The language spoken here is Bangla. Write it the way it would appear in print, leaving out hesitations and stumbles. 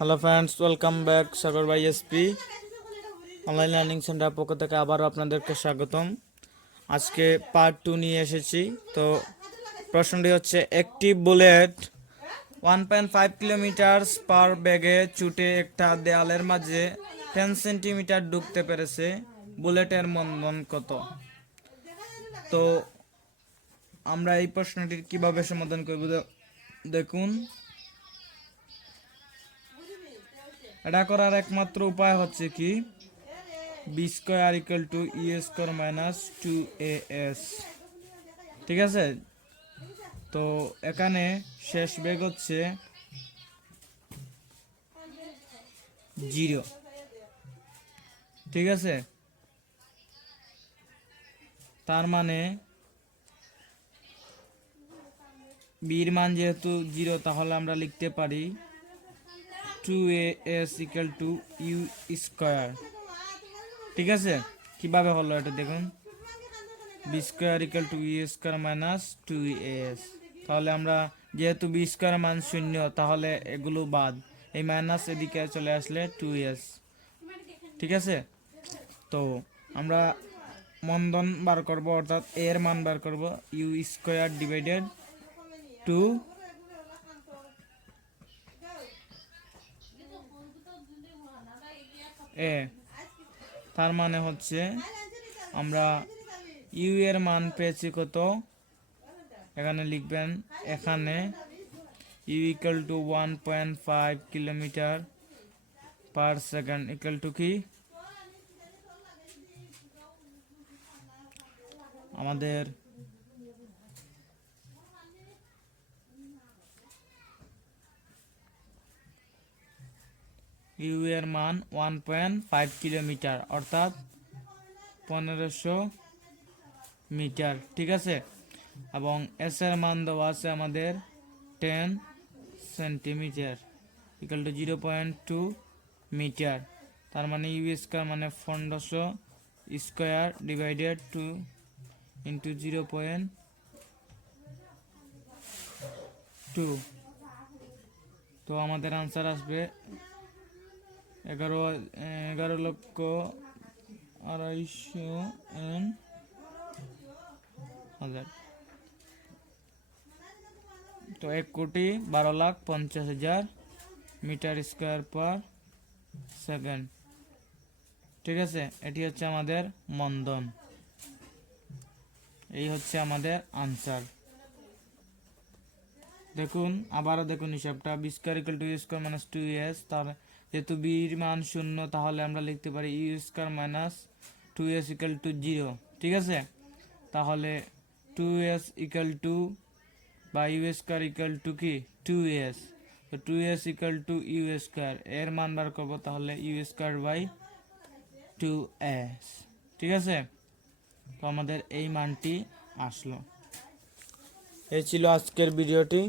Hello friends, welcome back Sagar by SP online learning centre পক্ষ থেকে আবারও আপনাদেরকে স্বাগতম। আজকে পার্ট 2 নিয়ে এসেছি। তো প্রশ্নটি হচ্ছে, একটি বুলেট 1.5 কিলোমিটার পার বেগে ছুটে একটা দেয়ালের মাঝে 10 সেন্টিমিটার ঢুকতে পেরেছে, বুলেটের মন্দন কত? তো আমরা এই প্রশ্নটির কিভাবে সমাধান করব দেখুন। এটা করার একমাত্র উপায় হচ্ছে কি, v square equal to e square minus 2as। ঠিক আছে, তো এখানে শেষ বেগ হচ্ছে 0। ঠিক আছে, তার মানে বির মান যেহেতু 0, তাহলে আমরা লিখতে পারি 2as equal to u square. ঠিক আছে, কিভাবে হলো এটা দেখুন, v square equal to e square minus 2as। তাহলে আমরা যেহেতু বি স্কোয়ার মান 0, তাহলে এগুলো বাদ, এই মাইনাস এদিকে চলে আসলে 2s। ঠিক আছে, তো আমরা মন্দন বার করব, অর্থাৎ এর মান বার করব, ইউ স্কোয়ার ডিভাইডেড 2 এ। তার মানে হচ্ছে আমরা ইউ এর মান পেয়েছি কত, এখানে লিখবেন, এখানে u equal to 1.5 kilometre per second equal to কি, আমাদের ইউ এর মান 1.5 কিলোমিটার, অর্থাৎ 1500 মিটার। ঠিক আছে, এবং এস এর মান দেওয়া আছে আমাদের 10 সেন্টিমিটার ইকুয়াল টু 0.2 মিটার। তার মানে ইউ স্কোয়ার মানে 1500 স্কোয়ার ডিভাইডেড 2 ইন্টু 0.2। তো আমাদের আনসার আসবে 11,250,000। তো 1,12,50,000 মিটার স্কোয়ার পার সেকেন্ড। ঠিক আছে, এটি হচ্ছে আমাদের মন্দন, এই হচ্ছে আমাদের আনসার। দেখুন, আবারও দেখুন হিসাবটা, v square equal to u square minus 2as। তাহলে যেহেতু বির মান 0, তাহলে আমরা লিখতে পারি u square minus 2s equal to 0। ঠিক আছে, তাহলে 2s ইকুয়াল টু বা ইউ স্কোয়ার ইকুয়াল টু কি 2s, তো 2s equal to u square, এর মান বার করবো, তাহলে ইউ স্কোয়ার বাই 2s। ঠিক আছে, তো আমাদের এই মানটি আসলো। এই ছিল আজকের ভিডিওটি।